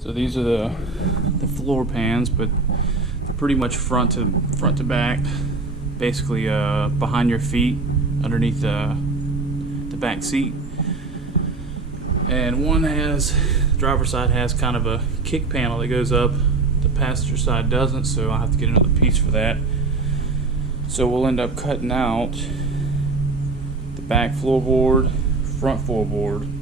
So these are the floor pans, but they're pretty much front to back, basically behind your feet, underneath the back seat. And one has, the driver's side has kind of a kick panel that goes up. The passenger side doesn't, so I'll have to get another piece for that. So we'll end up cutting out the back floorboard, front floorboard.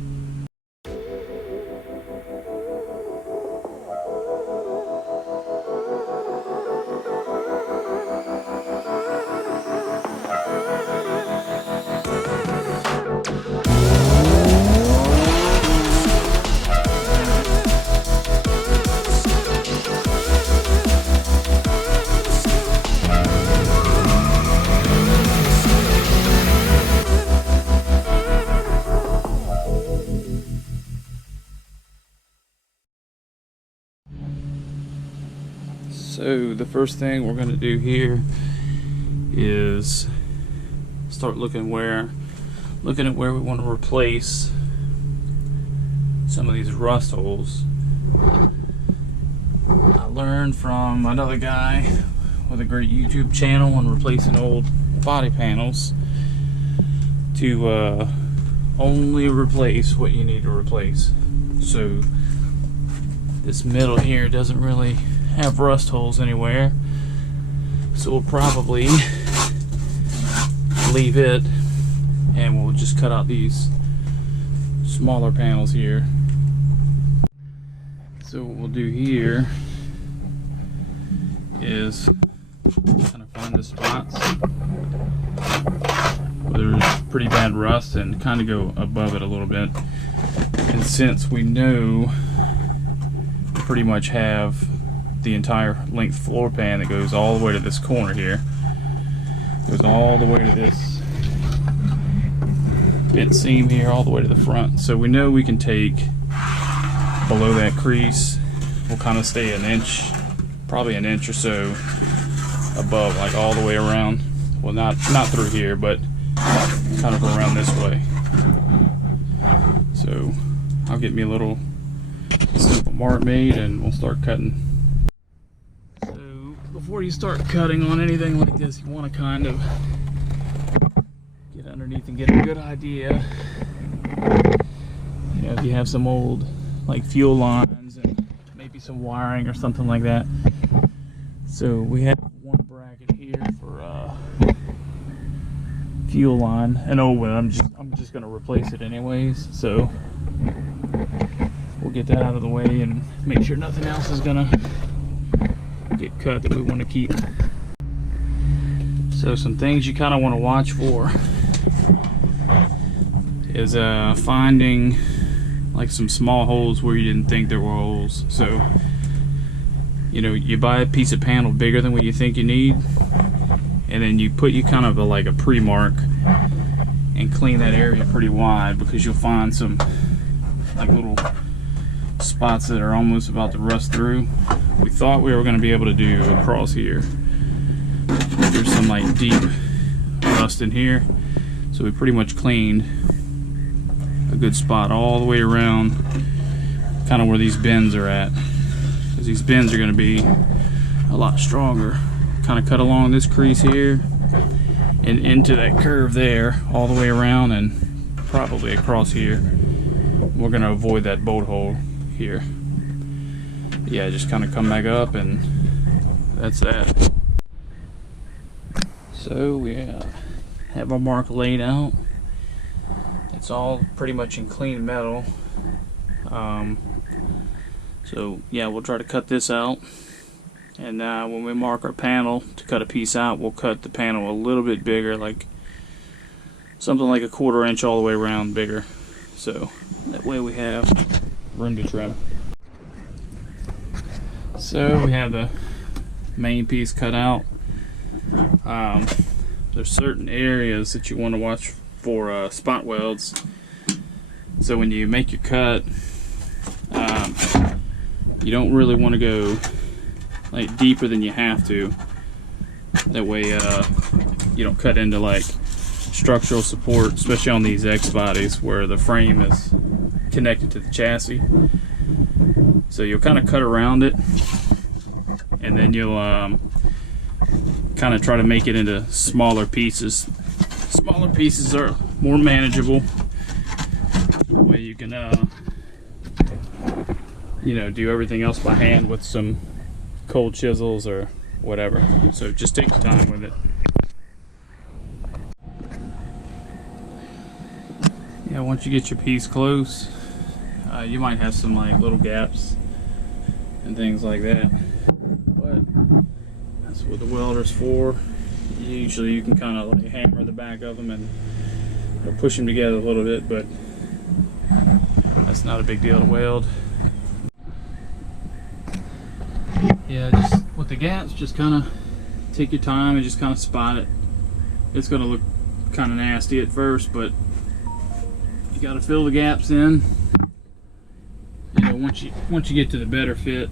So the first thing we're going to do here is start looking at where we want to replace some of these rust holes. I learned from another guy with a great YouTube channel on replacing old body panels to only replace what you need to replace. So this middle here doesn't really have rust holes anywhere, so we'll probably leave it and we'll just cut out these smaller panels here. So what we'll do here is kind of find the spots where there's pretty bad rust and kind of go above it a little bit. And since we know we pretty much have the entire length floor pan that goes all the way to this corner here, goes all the way to this bent seam here, all the way to the front. So we know we can take below that crease. We'll kind of stay an inch, probably an inch or so above, like all the way around. Well, not through here, but kind of around this way. So I'll get me a little simple mark made and we'll start cutting. Before you start cutting on anything like this, you want to kind of get underneath and get a good idea. You know, if you have some old like fuel lines and maybe some wiring or something like that. So we have one bracket here for fuel line, an old one. I'm just gonna replace it anyways. So we'll get that out of the way and make sure nothing else is gonna get cut that we want to keep. So some things you kind of want to watch for is finding like some small holes where you didn't think there were holes. So you know, you buy a piece of panel bigger than what you think you need, and then you kind of like a pre-mark and clean that area pretty wide, because you'll find some like little spots that are almost about to rust through. We thought we were going to be able to do across here. There's some like deep rust in here, so we pretty much cleaned a good spot all the way around, kind of where these bends are at, because these bends are going to be a lot stronger. Kind of cut along this crease here and into that curve there, all the way around and probably across here. We're going to avoid that bolt hole here. Yeah, just kind of come back up, and that's that. So we have our mark laid out. It's all pretty much in clean metal. So yeah, we'll try to cut this out, and when we mark our panel to cut a piece out, we'll cut the panel a little bit bigger, like something like a 1/4 inch all the way around bigger, so that way we have room to trim. So we have the main piece cut out. There's certain areas that you want to watch for spot welds. So when you make your cut, you don't really want to go like deeper than you have to. That way you don't cut into like structural support, especially on these X bodies where the frame is connected to the chassis. So you'll kind of cut around it, and then you'll kind of try to make it into smaller pieces. Smaller pieces are more manageable. That way you can you know, do everything else by hand with some cold chisels or whatever. So just take your time with it. Yeah, once you get your piece close, you might have some like little gaps and things like that, but that's what the welder's for. Usually you can kind of like hammer the back of them and push them together a little bit, but that's not a big deal to weld. Yeah, just with the gaps, just kind of take your time and just kind of spot it. It's going to look kind of nasty at first, but you got to fill the gaps in. You know, once you get to the better fit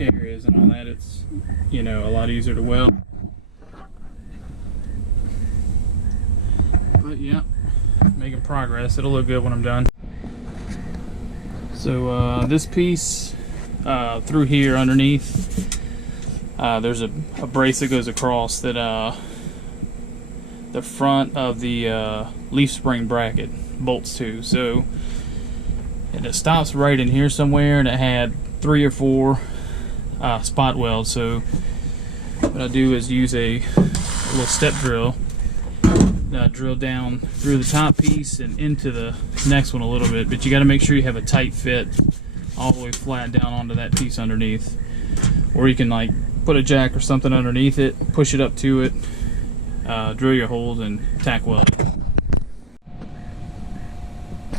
areas and all that, it's, you know, a lot easier to weld. But yeah, making progress. It'll look good when I'm done. So this piece through here underneath, there's a brace that goes across that the front of the leaf spring bracket bolts to. So, and it stops right in here somewhere, and it had 3 or 4 spot welds. So what I do is use a little step drill, drill down through the top piece and into the next one a little bit, but you got to make sure you have a tight fit all the way flat down onto that piece underneath. Or you can like put a jack or something underneath it, push it up to it, drill your holes and tack weld it.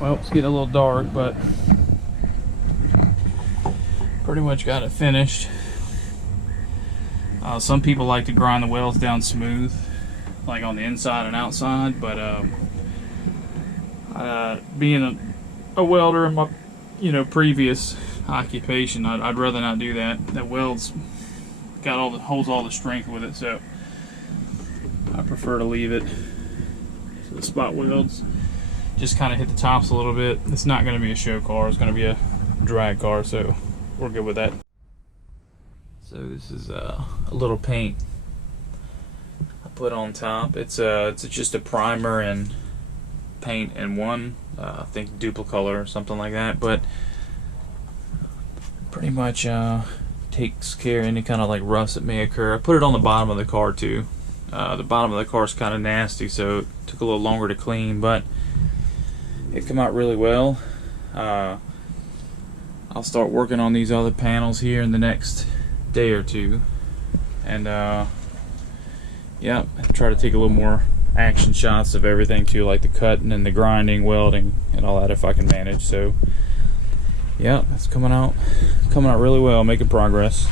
Well, it's getting a little dark, but pretty much got it finished. Some people like to grind the welds down smooth, like on the inside and outside, but being a welder in my previous occupation, I'd rather not do that. That weld's got holds all the strength with it, so I prefer to leave it. So the spot welds just kind of hit the tops a little bit. It's not going to be a show car, it's going to be a drag car, so we're good with that. So this is a little paint I put on top. It's just a primer and paint in one, I think Duplicolor or something like that, but pretty much takes care of any kind of like rust that may occur. I put it on the bottom of the car too. The bottom of the car is kind of nasty, so it took a little longer to clean, but it came out really well. I'll start working on these other panels here in the next day or two, and yeah, try to take a little more action shots of everything too, like the cutting and the grinding, welding, and all that if I can manage. So yeah, that's coming out really well, making progress.